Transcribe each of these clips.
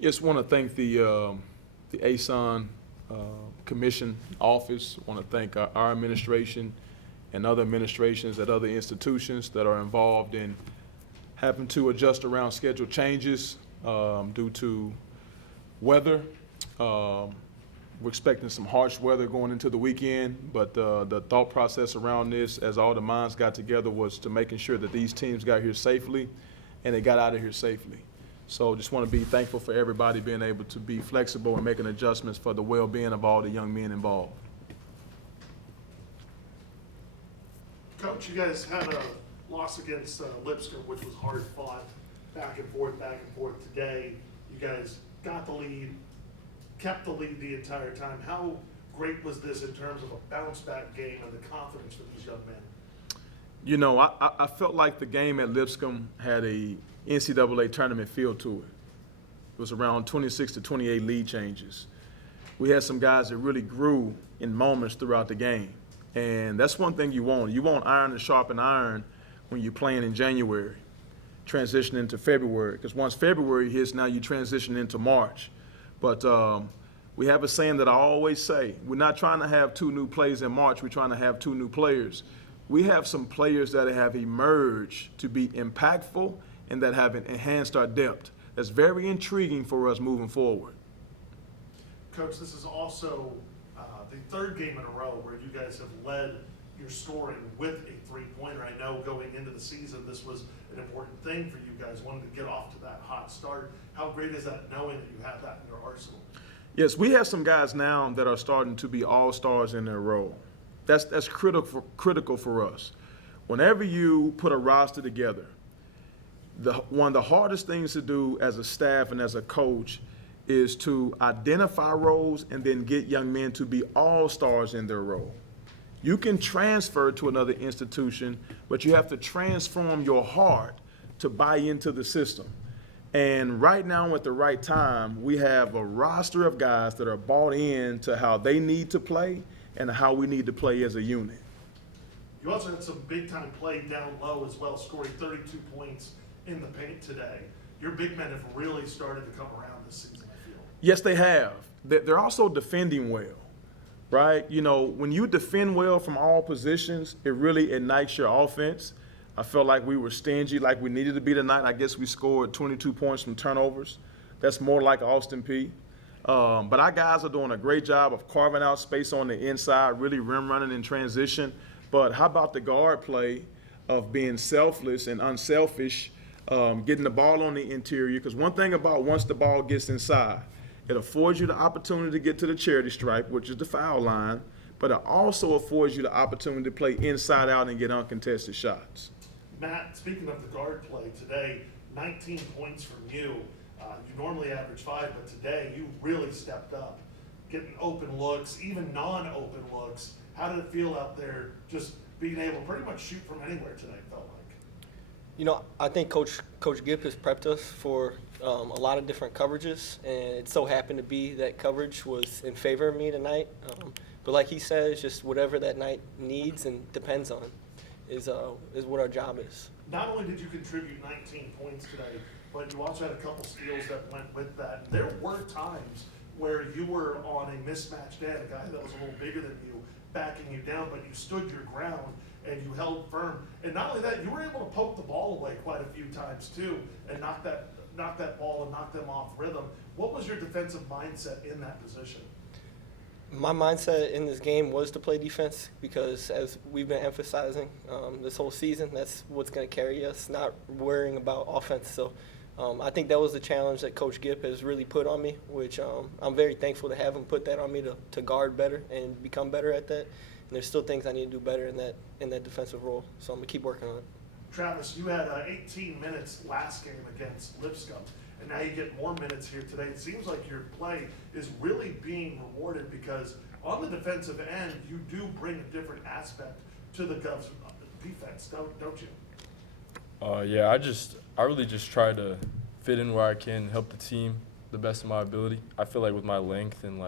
Just want to thank the ASUN Commission office. Want to thank our administration and other administrations at other institutions that are involved in having to adjust around schedule changes due to weather. We're expecting some harsh weather going into the weekend, but the thought process around this, as all the minds got together, was to making sure that these teams got here safely and they got out of here safely. So just want to be thankful for everybody being able to be flexible and making adjustments for the well-being of all the young men involved. Coach, you guys had a loss against Lipscomb, which was hard fought, back and forth today. You guys got the lead, kept the lead the entire time. How great was this in terms of a bounce-back game and the confidence for these young men? You know, I felt like the game at Lipscomb had a NCAA tournament feel to it. It was around 26 to 28 lead changes. We had some guys that really grew in moments throughout the game. And that's one thing you want. You want iron to sharpen iron when you're playing in January, transition into February. Because once February hits, now you transition into March. But we have a saying that I always say, we're not trying to have 2 new plays in March, we're trying to have 2 new players. We have some players that have emerged to be impactful and that have enhanced our depth. That's very intriguing for us moving forward. Coach, this is also the 3rd game in a row where you guys have led your scoring with a 3-pointer. I know going into the season this was an important thing for you guys, wanting to get off to that hot start. How great is that knowing that you have that in your arsenal? Yes, we have some guys now that are starting to be all-stars in their role. That's critical for us. Whenever you put a roster together, one of the hardest things to do as a staff and as a coach is to identify roles and then get young men to be all-stars in their role. You can transfer to another institution, but you have to transform your heart to buy into the system. And right now at the right time, we have a roster of guys that are bought in to how they need to play and how we need to play as a unit. You also had some big-time play down low as well, scoring 32 points in the paint today. Your big men have really started to come around this season, I feel. Yes, they have. They're also defending well, right? You know, when you defend well from all positions, it really ignites your offense. I felt like we were stingy like we needed to be tonight. I guess we scored 22 points from turnovers. That's more like Austin Peay. But our guys are doing a great job of carving out space on the inside, really rim running in transition. But how about the guard play of being selfless and unselfish, getting the ball on the interior? Because one thing about once the ball gets inside, it affords you the opportunity to get to the charity stripe, which is the foul line, but it also affords you the opportunity to play inside out and get uncontested shots. Matt, speaking of the guard play today, 19 points from you. You normally average 5, but today you really stepped up, getting open looks, even non-open looks. How did it feel out there just being able to pretty much shoot from anywhere today, felt like? You know, I think Coach Gipp has prepped us for a lot of different coverages, and it so happened to be that coverage was in favor of me tonight. But like he says, just whatever that night needs and depends on is what our job is. Not only did you contribute 19 points today, but you also had a couple steals that went with that. There were times where you were on a mismatched end, a guy that was a little bigger than you, backing you down, but you stood your ground and you held firm. And not only that, you were able to poke the ball away quite a few times too and knock that ball and knock them off rhythm. What was your defensive mindset in that position? My mindset in this game was to play defense because, as we've been emphasizing this whole season, that's what's going to carry us, not worrying about offense. So I think that was the challenge that Coach Gipp has really put on me, which I'm very thankful to have him put that on me to guard better and become better at that. And there's still things I need to do better in that defensive role, so I'm going to keep working on it. Travis, you had 18 minutes last game against Lipscomb, and now you get more minutes here today. It seems like your play is really being rewarded because on the defensive end, you do bring a different aspect to the Govs defense, don't you? Yeah, I really just try to fit in where I can, help the team the best of my ability. I feel like with my length and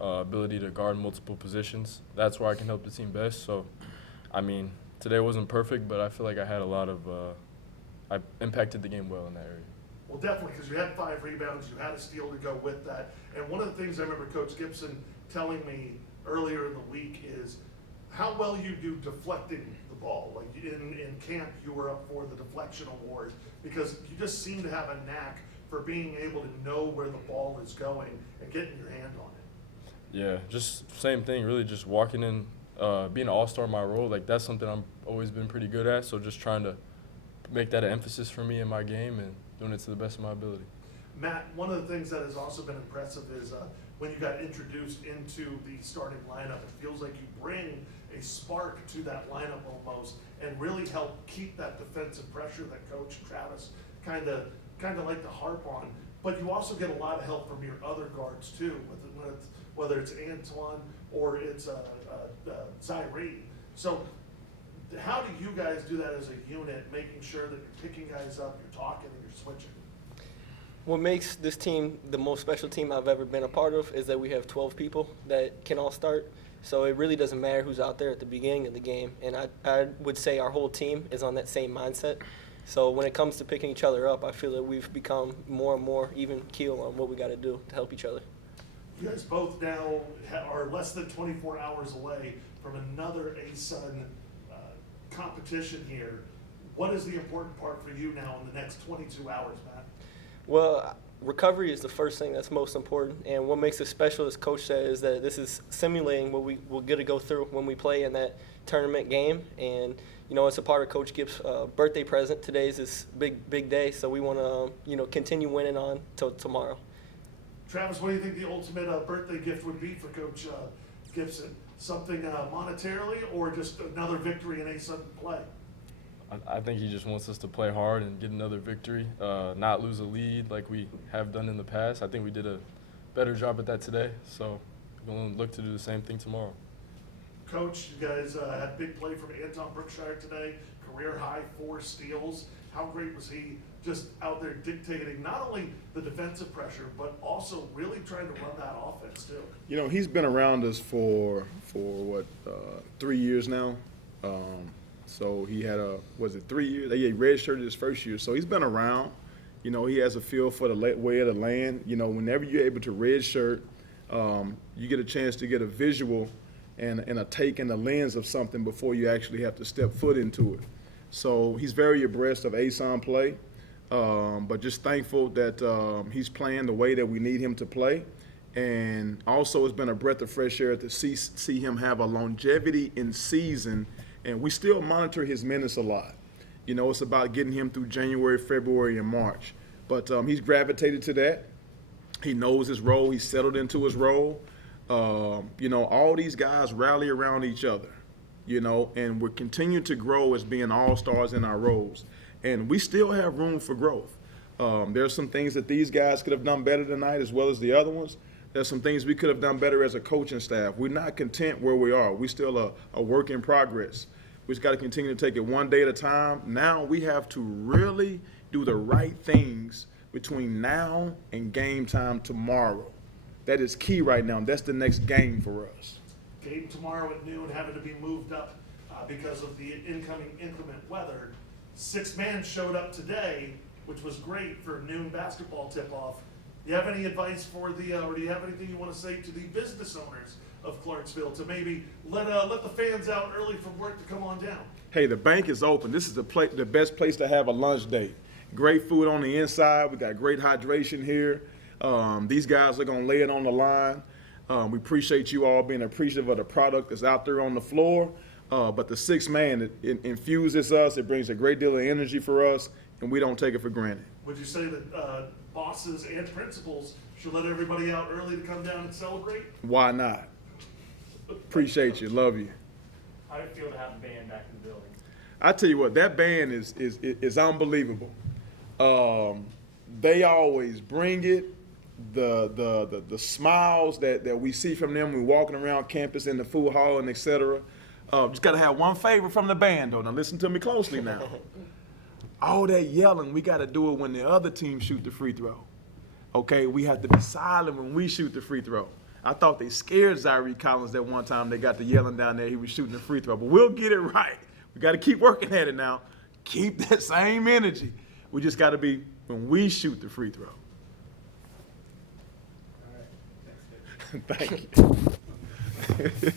ability to guard multiple positions, that's where I can help the team best. So, I mean, today wasn't perfect, but I feel like I had a lot of I impacted the game well in that area. Well, definitely, because you had 5 rebounds, you had a steal to go with that. And one of the things I remember Coach Gipson telling me earlier in the week is how well you do deflecting the ball. Like in camp, you were up for the deflection award because you just seem to have a knack for being able to know where the ball is going and getting your hand on it. Yeah, just same thing, really just walking in, being an all-star in my role, like that's something I've always been pretty good at, so just trying to make that an emphasis for me in my game and doing it to the best of my ability. Matt, one of the things that has also been impressive is when you got introduced into the starting lineup, it feels like you bring a spark to that lineup almost and really help keep that defensive pressure that Coach Travis kind of like to harp on. But you also get a lot of help from your other guards too, whether it's Antoine or it's Zyree. So how do you guys do that as a unit, making sure that you're picking guys up, you're talking, and you're switching? What makes this team the most special team I've ever been a part of is that we have 12 people that can all start. So it really doesn't matter who's out there at the beginning of the game. And I would say our whole team is on that same mindset. So when it comes to picking each other up, I feel that we've become more and more even keel on what we got to do to help each other. You guys both now are less than 24 hours away from another ASUN competition here. What is the important part for you now in the next 22 hours, Matt? Well, recovery is the first thing that's most important, and what makes it special, as Coach said, is that this is simulating what we will get to go through when we play in that tournament game. And you know, it's a part of Coach Gibbs' birthday present. Today's his big day, so we want to continue winning on till tomorrow. Travis, what do you think the ultimate birthday gift would be for Coach Gipson? Something monetarily, or just another victory in ASUN play? I think he just wants us to play hard and get another victory, not lose a lead like we have done in the past. I think we did a better job at that today, so we're going to look to do the same thing tomorrow. Coach, you guys had big play from Anton Brookshire today, career high 4 steals. How great was he just out there dictating not only the defensive pressure, but also really trying to run that offense too? You know, he's been around us for 3 years now. So he had 3 years? He redshirted his first year. So he's been around. You know, he has a feel for the way of the land. You know, whenever you're able to redshirt, you get a chance to get a visual and a take and a lens of something before you actually have to step foot into it. So he's very abreast of ASUN play, but just thankful that he's playing the way that we need him to play. And also it's been a breath of fresh air to see him have a longevity in season, and we still monitor his minutes a lot. You know, it's about getting him through January, February, and March. But he's gravitated to that. He knows his role. He's settled into his role. You know, all these guys rally around each other, you know, and we're continuing to grow as being all-stars in our roles. And we still have room for growth. There's some things that these guys could have done better tonight as well as the other ones. There's some things we could have done better as a coaching staff. We're not content where we are. We're still a work in progress. We just got to continue to take it one day at a time. Now we have to really do the right things between now and game time tomorrow. That is key right now. That's the next game for us. Game tomorrow at noon, having to be moved up because of the incoming inclement weather. 6 man showed up today, which was great for noon basketball tip-off. Do you have any advice for or do you have anything you want to say to the business owners of Clarksville to maybe let the fans out early from work to come on down? Hey, the bank is open. This is the best place to have a lunch date. Great food on the inside. We got great hydration here. These guys are going to lay it on the line. We appreciate you all being appreciative of the product that's out there on the floor. But the 6 man, it infuses us. It brings a great deal of energy for us, and we don't take it for granted. Would you say that bosses and principals should let everybody out early to come down and celebrate? Why not? Appreciate you. Love you. How do you feel to have the band back in the building? I tell you what, that band is unbelievable. They always bring it. The smiles that we see from them when we're walking around campus in the food hall and et cetera. Just got to have one favor from the band, though. Now listen to me closely now. All that yelling, we got to do it when the other team shoot the free throw. Okay, we have to be silent when we shoot the free throw. I thought they scared Zyree Collins that one time they got the yelling down there. He was shooting the free throw, but we'll get it right. We got to keep working at it now. Keep that same energy. We just got to be, when we shoot the free throw. All right. Thanks, Coach. Thank you.